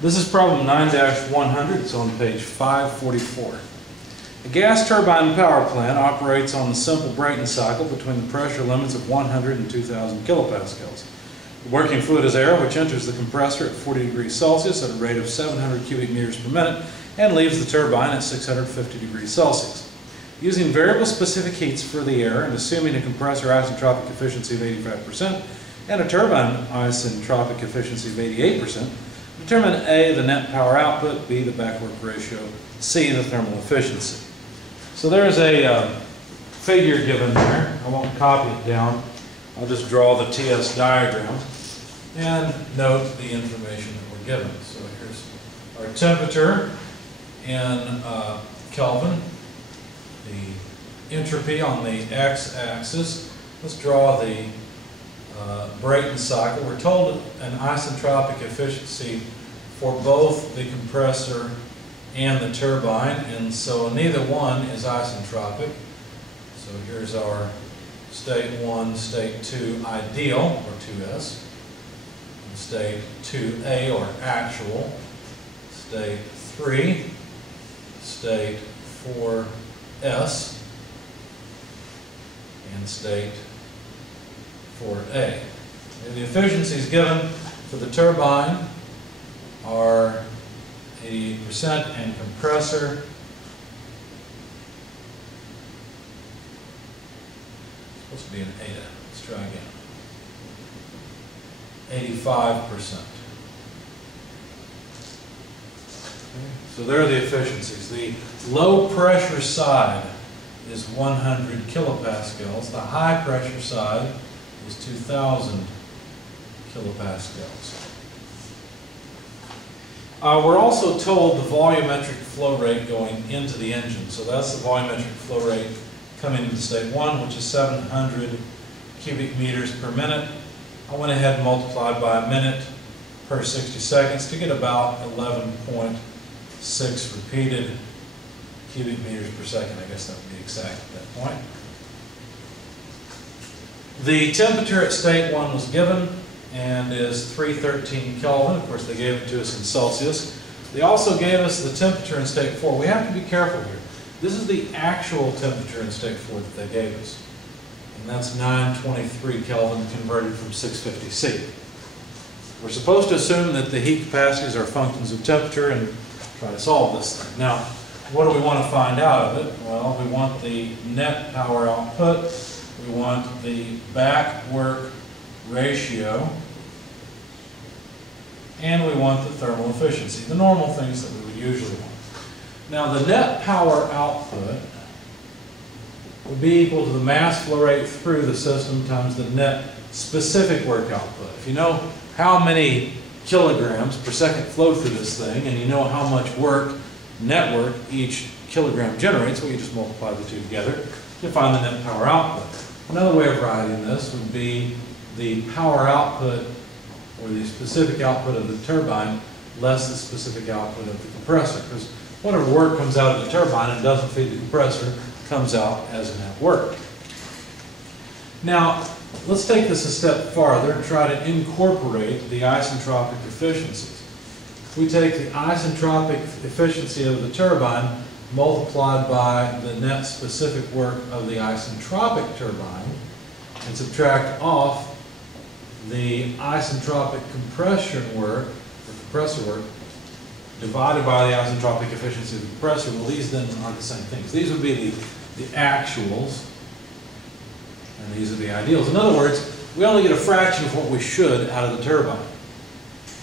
This is problem 9-100. It's on page 544. A gas turbine power plant operates on the simple Brayton cycle between the pressure limits of 100 and 2,000 kilopascals. The working fluid is air, which enters the compressor at 40 degrees Celsius at a rate of 700 cubic meters per minute and leaves the turbine at 650 degrees Celsius. Using variable specific heats for the air and assuming a compressor isentropic efficiency of 85% and a turbine isentropic efficiency of 88%, determine A, the net power output, B, the backwork ratio, C, the thermal efficiency. So there's a figure given there. I won't copy it down. I'll just draw the TS diagram and note the information that we're given. So here's our temperature in Kelvin, the entropy on the x-axis. Let's draw the Brayton cycle. We're told an isentropic efficiency for both the compressor and the turbine, and so neither one is isentropic. So here's our state 1, state 2 ideal, or 2s, and state 2a, or actual, state 3, state 4s, and state 4a. And the efficiencies given for the turbine are 80% and compressor supposed to be an eta. Let's try again. 85%. So there are the efficiencies. The low pressure side is 100 kilopascals. The high pressure side is 2,000 kilopascals. We're also told the volumetric flow rate going into the engine. So that's the volumetric flow rate coming into state 1, which is 700 cubic meters per minute. I went ahead and multiplied by a minute per 60 seconds to get about 11.6 repeated cubic meters per second. I guess that would be exact at that point. The temperature at state 1 was given and is 313 Kelvin. Of course, they gave it to us in Celsius. They also gave us the temperature in state 4. We have to be careful here. This is the actual temperature in state 4 that they gave us. And that's 923 Kelvin converted from 650 C. We're supposed to assume that the heat capacities are functions of temperature and try to solve this thing. Now, what do we want to find out of it? Well, we want the net power output. We want the back work ratio, and we want the thermal efficiency, the normal things that we would usually want. Now, the net power output would be equal to the mass flow rate through the system times the net specific work output. If you know how many kilograms per second flow through this thing, and you know how much work, net work, each kilogram generates, well, you just multiply the two together to find the net power output. Another way of writing this would be the power output, or the specific output of the turbine, less the specific output of the compressor. Because whatever work comes out of the turbine and doesn't feed the compressor comes out as net work. Now, let's take this a step farther and try to incorporate the isentropic efficiencies. We take the isentropic efficiency of the turbine multiplied by the net specific work of the isentropic turbine and subtract off the isentropic compression work, or compressor work, divided by the isentropic efficiency of the compressor. Well, these then are the same things. These would be the actuals, and these are the ideals. In other words, we only get a fraction of what we should out of the turbine.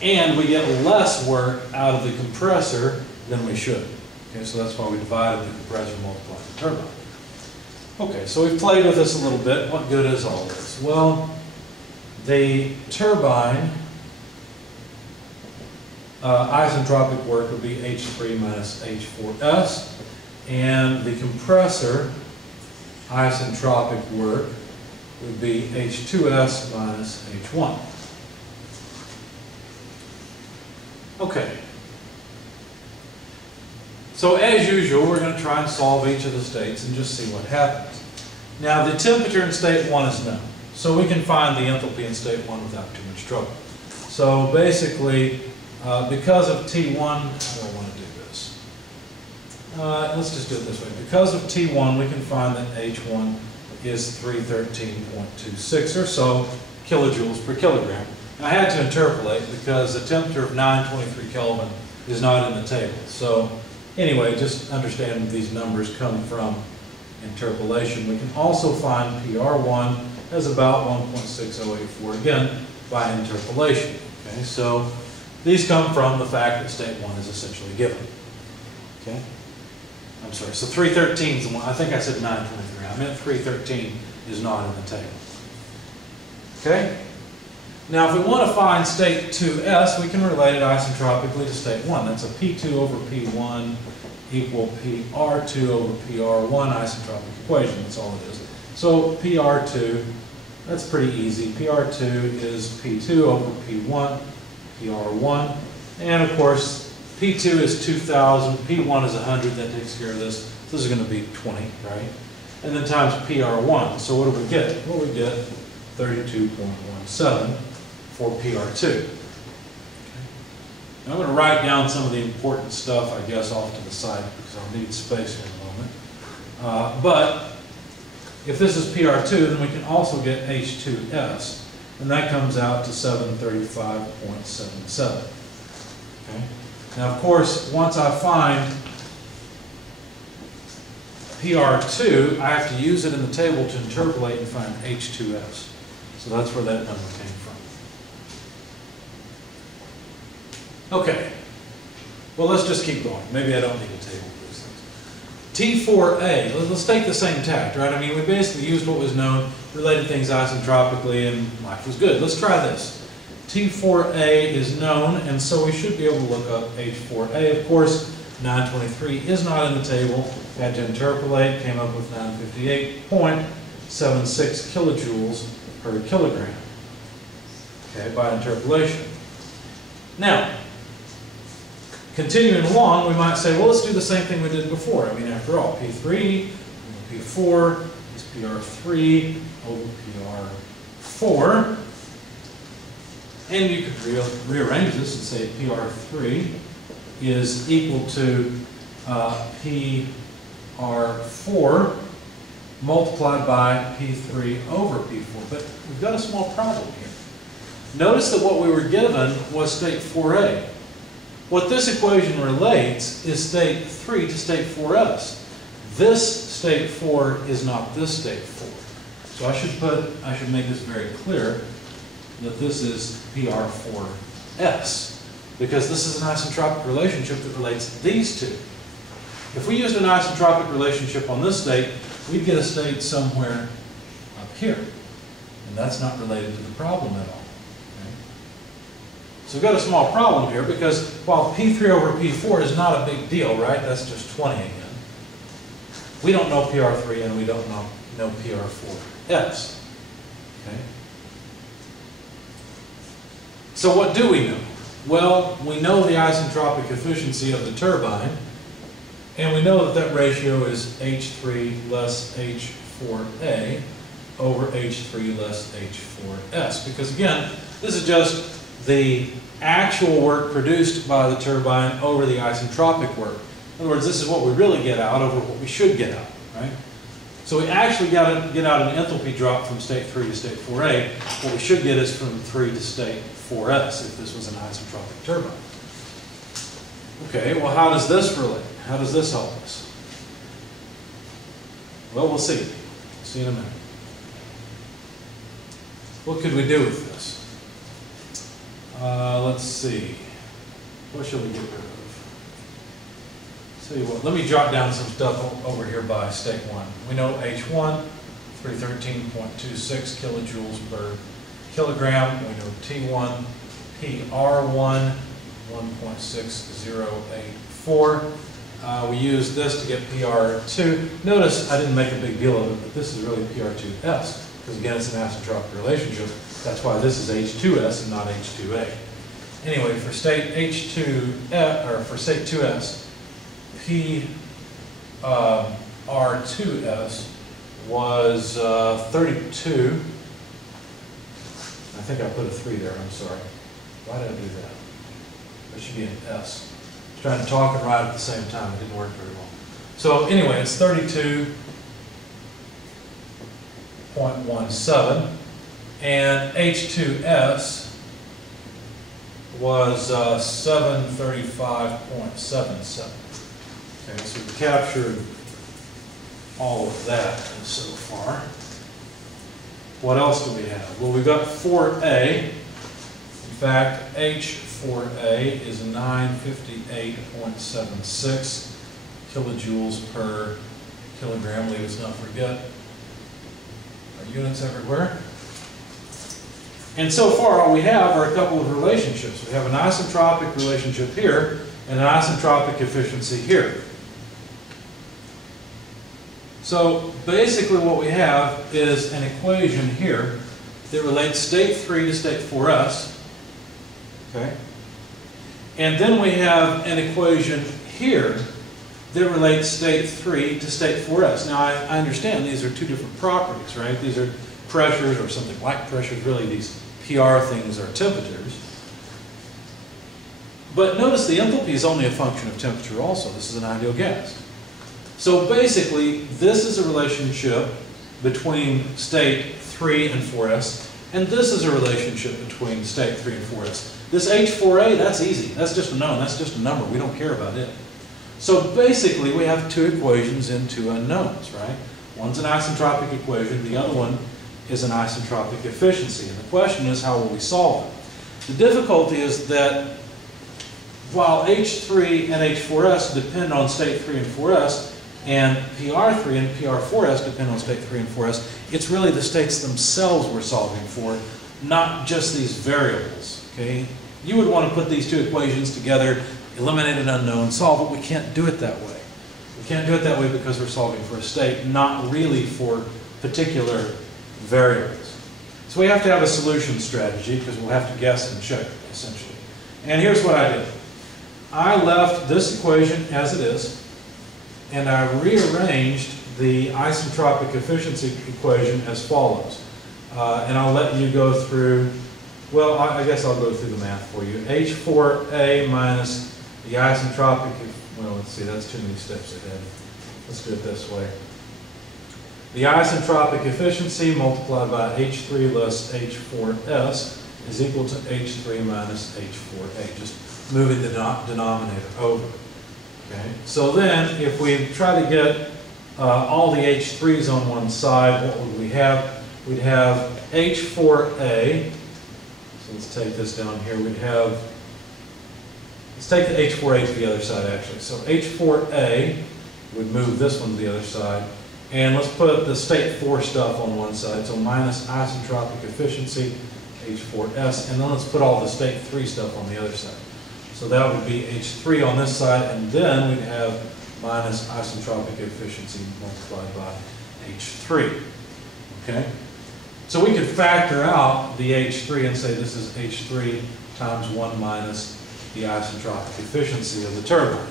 And we get less work out of the compressor than we should. Okay, so that's why we divided the compressor and multiplied the turbine. Okay, so we've played with this a little bit. What good is all this? Well, the turbine isentropic work would be H3 minus H4S, and the compressor isentropic work would be H2S minus H1. Okay. So as usual, we're going to try and solve each of the states and just see what happens. Now, the temperature in state 1 is known, so we can find the enthalpy in state 1 without too much trouble. So basically, Because of T1, how do I want to do this? Let's just do it this way. Because of T1, we can find that H1 is 313.26 or so kilojoules per kilogram. I had to interpolate because the temperature of 923 Kelvin is not in the table. So anyway, just understand these numbers come from interpolation. We can also find PR1 as about 1.6084, again, by interpolation. Okay, so these come from the fact that state 1 is essentially given. Okay? I'm sorry, so 313 is the one. I think I said 923. I meant 313 is not in the table. Okay? Now, if we want to find state 2s, we can relate it isentropically to state 1. That's a P2 over P1 equal PR2 over PR1 isentropic equation. That's all it is. So PR2, that's pretty easy. PR2 is P2 over P1, PR1. And of course, P2 is 2,000, P1 is 100. That takes care of this. This is going to be 20, right? And then times PR1. So what do we get? Well, we get 32.17 for PR2. Okay. Now I'm going to write down some of the important stuff, I guess, off to the side because I'll need space in a moment. But if this is PR2, then we can also get H2S, and that comes out to 735.77. Okay. Now, of course, once I find PR2, I have to use it in the table to interpolate and find H2S. So that's where that number came from. Okay. Well, let's just keep going. Maybe I don't need a table for these things. T4A, let's take the same tact, right? I mean, we basically used what was known, related things isentropically, and life was good. Let's try this. T4A is known, and so we should be able to look up H4A. Of course, 923 is not in the table. Had to interpolate, came up with 958.76 kilojoules per kilogram. Okay, by interpolation. Now, continuing along, we might say, well, let's do the same thing we did before. I mean, after all, P3 over P4 is PR3 over PR4. And you could rearrange this and say PR3 is equal to PR4 multiplied by P3 over P4. But we've got a small problem here. Notice that what we were given was state 4A. What this equation relates is state 3 to state 4s. This state 4 is not this state 4. So I should make this very clear that this is PR4s, because this is an isentropic relationship that relates these two. If we used an isentropic relationship on this state, we'd get a state somewhere up here. And that's not related to the problem at all. Okay? So we've got a small problem here, because while P3 over P4 is not a big deal, right? That's just 20 again. We don't know PR3 and we don't know PR4s. Okay? So what do we know? Well, we know the isentropic efficiency of the turbine, and we know that that ratio is H3 less H4A over H3 less H4S. Because again, this is just the actual work produced by the turbine over the isentropic work. In other words, this is what we really get out over what we should get out, right? So we actually got to get out an enthalpy drop from state 3 to state 4A. What we should get is from 3 to state 4s if this was an isentropic turbine. Okay, well, how does this relate? How does this help us? Well, we'll see. See in a minute. What could we do with this? Let's see. What should we get rid of? Tell you what, let me jot down some stuff over here by state 1. We know H1, 313.26 kilojoules per kilogram. We know T1, PR1, 1.6084. We use this to get PR2. Notice I didn't make a big deal of it, but this is really PR2s, because again, it's an isentropic relationship. That's why this is H2s and not H2A. Anyway, for state for state 2s, PR2s was 32. I think I put a 3 there, I'm sorry. Why did I do that? There should be an S. I was trying to talk and write at the same time. It didn't work very well. So anyway, it's 32.17. And H2S was 735.77. Okay, so we captured all of that so far. What else do we have? Well, we've got 4A. In fact, H4A is 958.76 kilojoules per kilogram. Let's not forget our units everywhere. And so far, all we have are a couple of relationships. We have an isentropic relationship here and an isentropic efficiency here. So basically what we have is an equation here that relates state 3 to state 4s. Okay? And then we have an equation here that relates state 3 to state 4s. Now I understand these are two different properties, right? These are pressures or something like pressures. Really these PR things are temperatures. But notice the enthalpy is only a function of temperature also. This is an ideal gas. So basically, this is a relationship between state 3 and 4s, and this is a relationship between state 3 and 4s. This H4A, that's easy. That's just a known. That's just a number. We don't care about it. So basically, we have two equations and two unknowns, right? One's an isentropic equation. The other one is an isentropic efficiency. And the question is, how will we solve it? The difficulty is that while H3 and H4s depend on state 3 and 4s, and PR3 and PR4s depend on state 3 and 4s, it's really the states themselves we're solving for, not just these variables. Okay? You would want to put these two equations together, eliminate an unknown, solve it. We can't do it that way. We can't do it that way because we're solving for a state, not really for particular variables. So we have to have a solution strategy because we'll have to guess and check, essentially. And here's what I did. I left this equation as it is, and I rearranged the isentropic efficiency equation as follows. And I'll let you go through, well, I guess I'll go through the math for you. H4A minus the isentropic, well, let's see, that's too many steps ahead. Let's do it this way. The isentropic efficiency multiplied by H3 less H4S is equal to H3 minus H4A. Just moving the denominator over. Okay. So then, if we try to get all the H3s on one side, what would we have? We'd have H4A. So let's take this down here. We'd have, let's take the H4A to the other side actually. So H4A would move this one to the other side. And let's put the state 4 stuff on one side. So minus isentropic efficiency, H4S. And then let's put all the state 3 stuff on the other side. So that would be H3 on this side, and then we'd have minus isentropic efficiency multiplied by H3. Okay? So we could factor out the H3 and say this is H3 times 1 minus the isentropic efficiency of the turbine.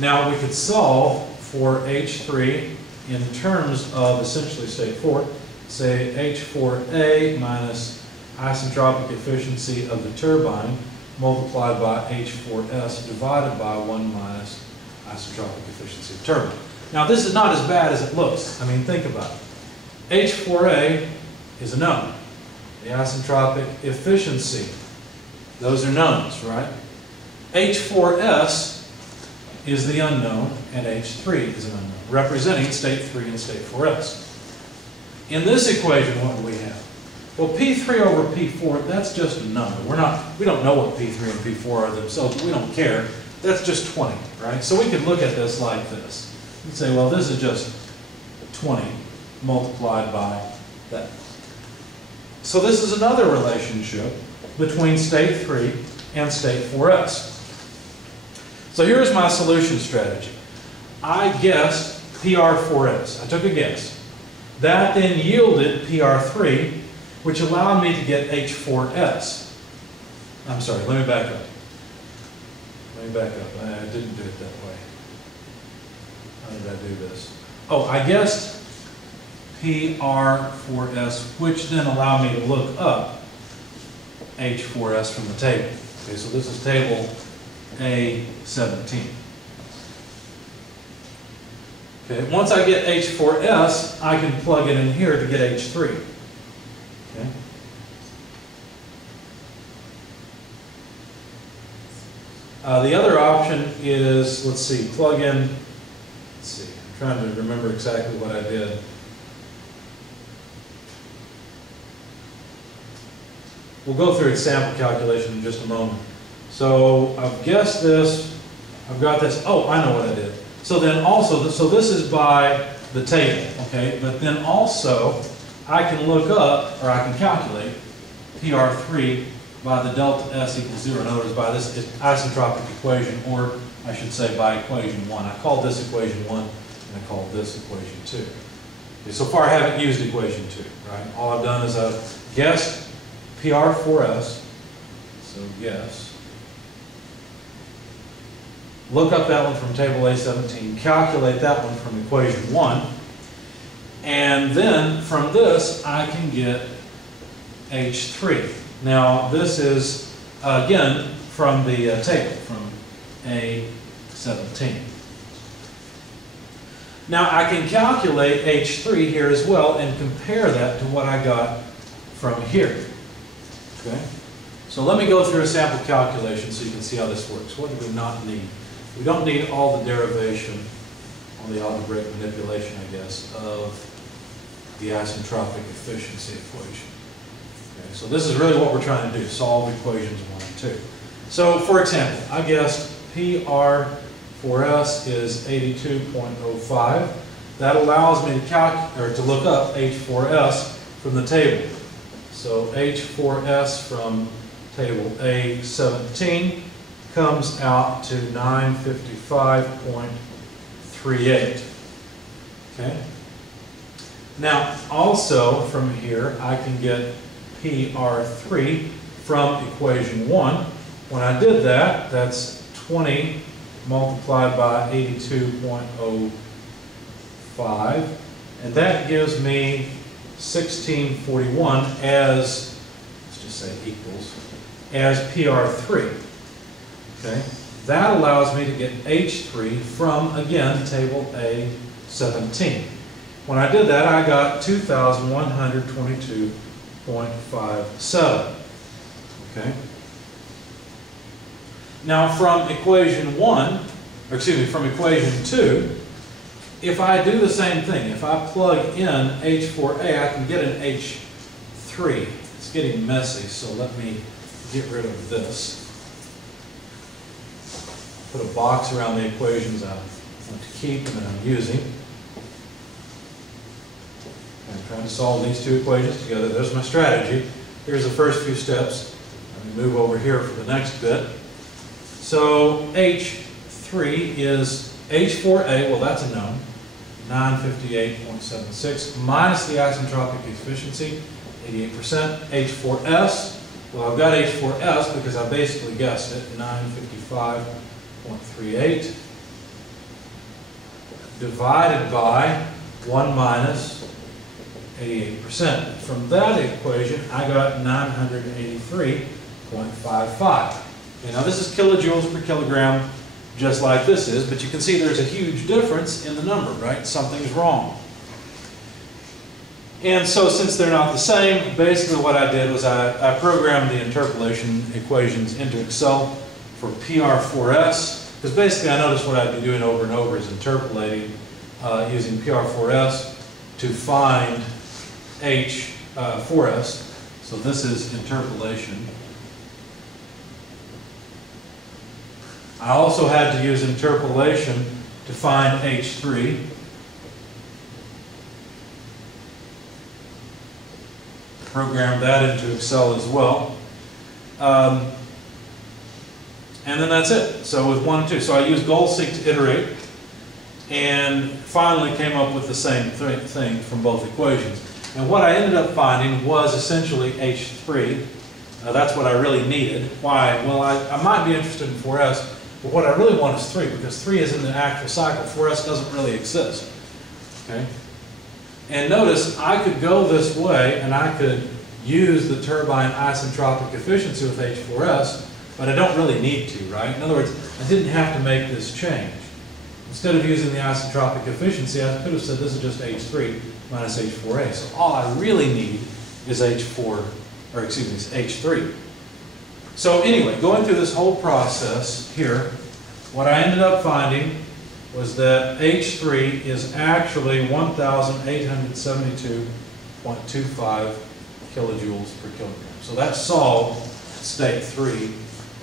Now we could solve for H3 in terms of essentially state 4. Say H4A minus isentropic efficiency of the turbine multiplied by H4S divided by 1 minus isentropic efficiency of the turbine. Now this is not as bad as it looks. I mean, think about it. H4A is a known. The isentropic efficiency, those are knowns, right? H4S is the unknown, and H3 is an unknown, representing state 3 and state 4s. In this equation, what do we have? Well, P3 over P4, that's just a number. We don't know what P3 and P4 are themselves. We don't care. That's just 20, right? So we could look at this like this. You'd say, well, this is just 20 multiplied by that. So this is another relationship between state 3 and state 4s. So here's my solution strategy. I guessed PR4s. I took a guess. That then yielded PR3, which allowed me to get H4S. I'm sorry, let me back up. I didn't do it that way. How did I do this? Oh, I guessed PR4S, which then allowed me to look up H4S from the table. Okay, so this is table A17. Okay, once I get H4S, I can plug it in here to get H3. Okay. The other option is, let's see, plug in, let's see, I'm trying to remember exactly what I did. We'll go through a sample calculation in just a moment. So I've guessed this, I've got this, oh, I know what I did. So then also, so this is by the table, okay? But then also, I can look up, or I can calculate PR3 by the delta S equals 0. In other words, by this isentropic equation, or I should say by equation 1. I called this equation 1, and I called this equation 2. Okay, so far I haven't used equation 2, right? All I've done is I've guessed PR4S, so guess. Look up that one from table A17, calculate that one from equation 1, and then from this I can get H3. Now this is, again, from the table, from A17. Now I can calculate H3 here as well and compare that to what I got from here. Okay? So let me go through a sample calculation so you can see how this works. What do we not need? We don't need all the derivation on the algebraic manipulation, I guess, of the isentropic efficiency equation. Okay, so this is really what we're trying to do, solve equations 1 and 2. So, for example, I guessed PR4S is 82.05. That allows me to look up H4S from the table. So H4S from table A17 comes out to 955.38. Okay? Now, also from here, I can get PR3 from equation 1. When I did that, that's 20 multiplied by 82.05, and that gives me 1641 as, let's just say equals, as PR3. Okay? That allows me to get H3 from, again, table A17. When I did that, I got 2,122.57. Okay? Now from equation 1, or excuse me, from equation 2, if I do the same thing, if I plug in H4A, I can get an H3. It's getting messy, so let me get rid of this. Put a box around the equations I want to keep and that I'm using. I'm trying to solve these two equations together. There's my strategy. Here's the first few steps. Let me move over here for the next bit. So H3 is H4A, well that's a known, 958.76, minus the isentropic efficiency, 88%. H4S, well I've got H4S because I basically guessed it, 955.38, divided by 1 minus 88%. From that equation, I got 983.55. Okay, now this is kilojoules per kilogram, just like this is, but you can see there's a huge difference in the number, right? Something's wrong. And so since they're not the same, basically what I did was I programmed the interpolation equations into Excel for PR4S, because basically I noticed what I'd be doing over and over is interpolating using PR4S to find H4S. So this is interpolation. I also had to use interpolation to find H3. Program that into Excel as well. And then that's it. So with 1 and 2. So I used goal-seek to iterate and finally came up with the same thing from both equations. And what I ended up finding was essentially H3. That's what I really needed. Why? Well, I might be interested in 4S, but what I really want is 3, because 3 is in the actual cycle. 4S doesn't really exist. Okay? And notice, I could go this way, and I could use the turbine isentropic efficiency with H4S, but I don't really need to, right? In other words, I didn't have to make this change. Instead of using the isentropic efficiency, I could have said this is just H3 minus H4A. So all I really need is H3. So anyway, going through this whole process here, what I ended up finding was that H3 is actually 1,872.25 kilojoules per kilogram. So that solved state 3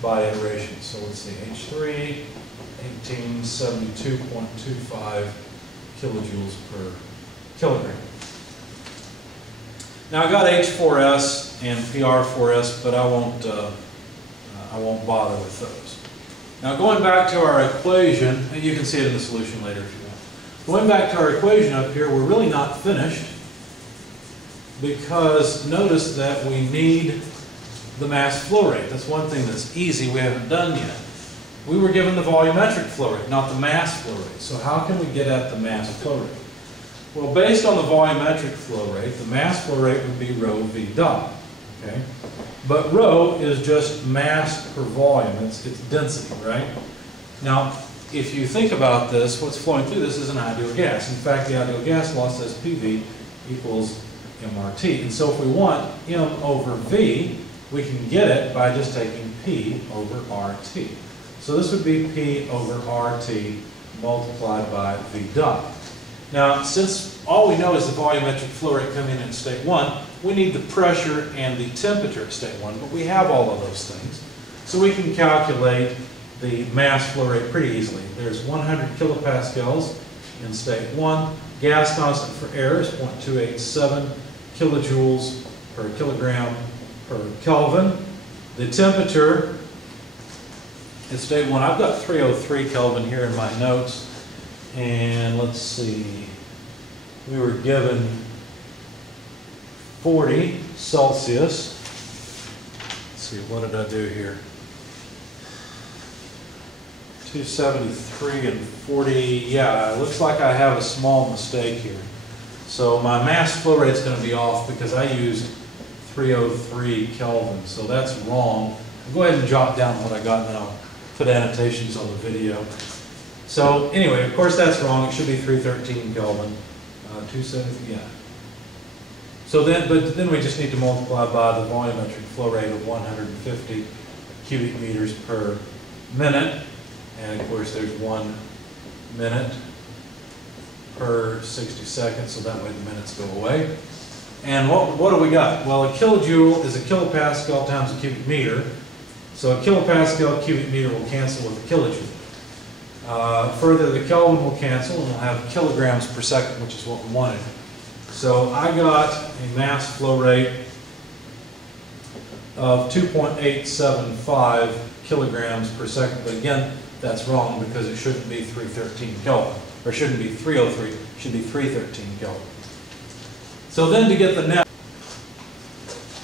by iteration. So let's see, H3, 1872.25 kilojoules per kilogram. Now I got H4S and PR4S, but I won't bother with those. Now going back to our equation, you can see it in the solution later if you want. Going back to our equation up here, we're really not finished because notice that we need the mass flow rate. That's one thing that's easy we haven't done yet. We were given the volumetric flow rate, not the mass flow rate. So how can we get at the mass flow rate? Well, based on the volumetric flow rate, the mass flow rate would be rho v dot. Okay? But rho is just mass per volume. It's density, right? Now, if you think about this, what's flowing through this is an ideal gas. In fact, the ideal gas law says PV equals mRT. And so if we want M over V, we can get it by just taking P over RT. So this would be P over RT multiplied by V dot. Now, since all we know is the volumetric flow rate coming in at state 1, we need the pressure and the temperature at state 1, but we have all of those things. So we can calculate the mass flow rate pretty easily. There's 100 kilopascals in state 1. Gas constant for air is 0.287 kilojoules per kilogram per Kelvin. The temperature at state 1, I've got 303 Kelvin here in my notes. And let's see, we were given 40 Celsius. Let's see, what did I do here? 273 and 40, yeah, it looks like I have a small mistake here. So my mass flow rate is going to be off because I used 303 Kelvin, so that's wrong. I'll go ahead and jot down what I got and then I'll put annotations on the video. So anyway, of course that's wrong. It should be 313 Kelvin. 270, yeah. So then, but then we just need to multiply by the volumetric flow rate of 150 cubic meters per minute. And of course there's 1 minute per 60 seconds, so that way the minutes go away. And what do we got? Well, a kilojoule is a kilopascal times a cubic meter. So a kilopascal cubic meter will cancel with a kilojoule. Further, the Kelvin will cancel and we'll have kilograms per second, which is what we wanted. So I got a mass flow rate of 2.875 kilograms per second. But again, that's wrong because it shouldn't be 313 Kelvin. Or shouldn't be 303, it should be 313 Kelvin. So then to get the net.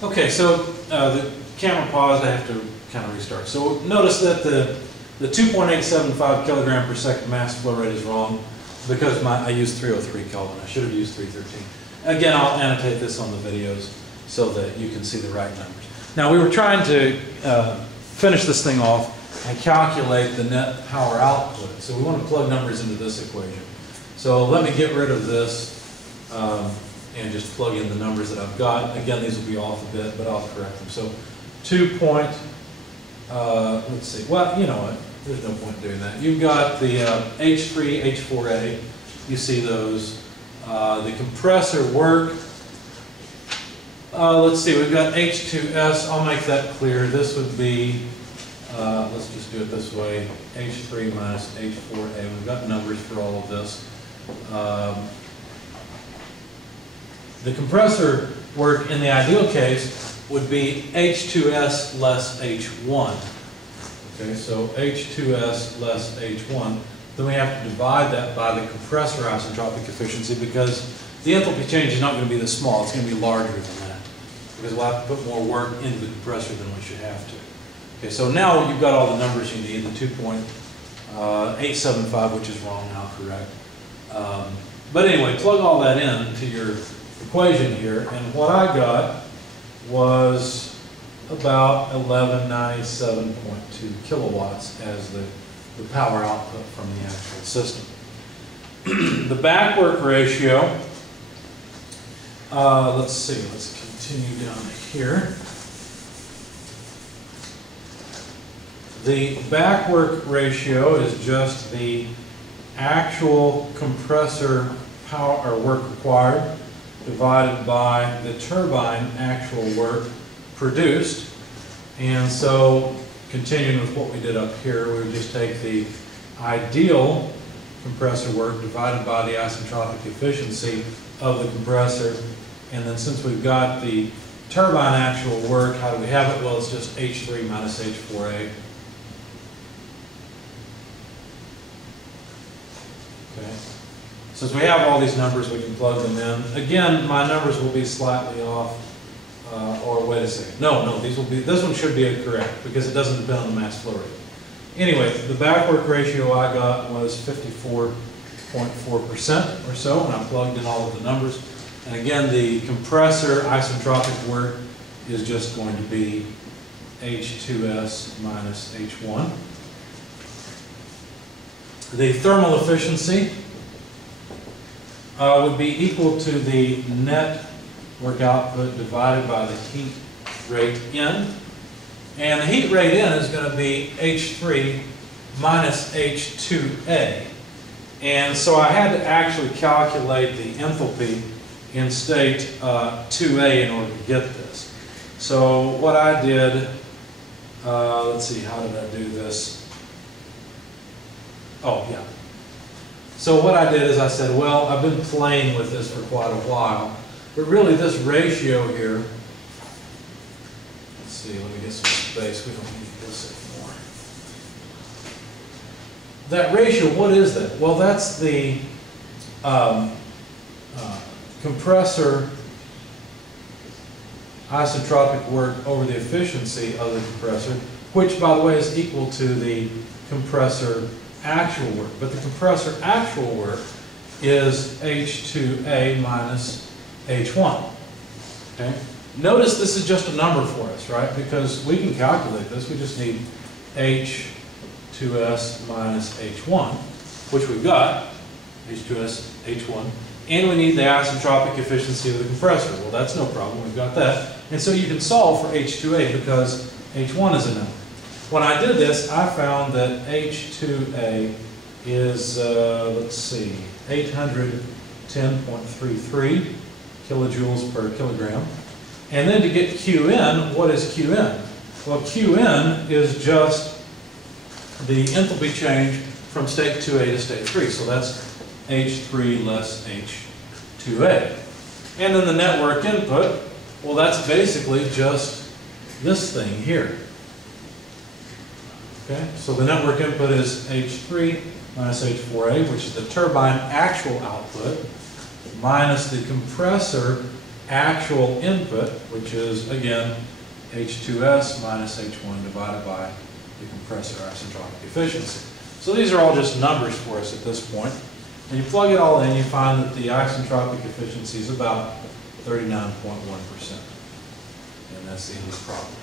Okay, so the camera paused, I have to kind of restart. So notice that the 2.875 kilogram per second mass flow rate is wrong because I used 303 Kelvin. I should have used 313. Again, I'll annotate this on the videos so that you can see the right numbers. Now, we were trying to finish this thing off and calculate the net power output. So we want to plug numbers into this equation. So let me get rid of this and just plug in the numbers that I've got. Again, these will be off a bit, but I'll correct them. So let's see, well, you know what, there's no point in doing that. You've got the H3, H4A, you see those. The compressor work, let's see, we've got H2S, I'll make that clear. This would be, let's just do it this way, H3 minus H4A. We've got numbers for all of this. The compressor work in the ideal case would be H2S less H1. Okay, so H2S less H1. Then we have to divide that by the compressor isentropic efficiency because the enthalpy change is not going to be this small. It's going to be larger than that because we'll have to put more work into the compressor than we should have to. Okay, so now you've got all the numbers you need, the 2.875, which is wrong, now correct. But anyway, plug all that in to your equation here, and what I got was about 1197.2 kilowatts as the power output from the actual system. The back work ratio, let's see, let's continue down here. The back work ratio is just the actual compressor power or work required divided by the turbine actual work produced. And so, continuing with what we did up here, we would just take the ideal compressor work divided by the isentropic efficiency of the compressor. And then since we've got the turbine actual work, how do we have it? Well, it's just H3 minus H4A. Okay. Since we have all these numbers, we can plug them in. Again, my numbers will be slightly off. Or wait a second. No, this one should be correct because it doesn't depend on the mass flow rate. Anyway, the back work ratio I got was 54.4% or so, and I plugged in all of the numbers. And again, the compressor isentropic work is just going to be H2S minus H1. The thermal efficiency would be equal to the net work output divided by the heat rate in. And the heat rate in is going to be H3 minus H2A. And so I had to actually calculate the enthalpy in state 2A in order to get this. So what I did, let's see, how did I do this? Oh, yeah. So what I did is I said, well, I've been playing with this for quite a while. But really, this ratio here, let's see, let me get some space. We don't need this anymore. That ratio, what is that? Well, that's the compressor isentropic work over the efficiency of the compressor, which, by the way, is equal to the compressor actual work. But the compressor actual work is H2A minus H1. Okay? Notice this is just a number for us, right? Because we can calculate this. We just need H2S minus H1, which we've got, H2S, H1, and we need the isentropic efficiency of the compressor. Well, that's no problem. We've got that. And so you can solve for H2A because H1 is a number. When I did this, I found that H2A is, let's see, 810.33 kilojoules per kilogram. And then to get Qn, what is Qn? Well, Qn is just the enthalpy change from state 2A to state 3. So that's H3 less H2A. And then the network input, well, that's basically just this thing here. Okay, so the network input is H3 minus H4A, which is the turbine actual output, minus the compressor actual input, which is, again, H2S minus H1 divided by the compressor isentropic efficiency. So these are all just numbers for us at this point. When you plug it all in, you find that the isentropic efficiency is about 39.1%. And that's the end of the problem.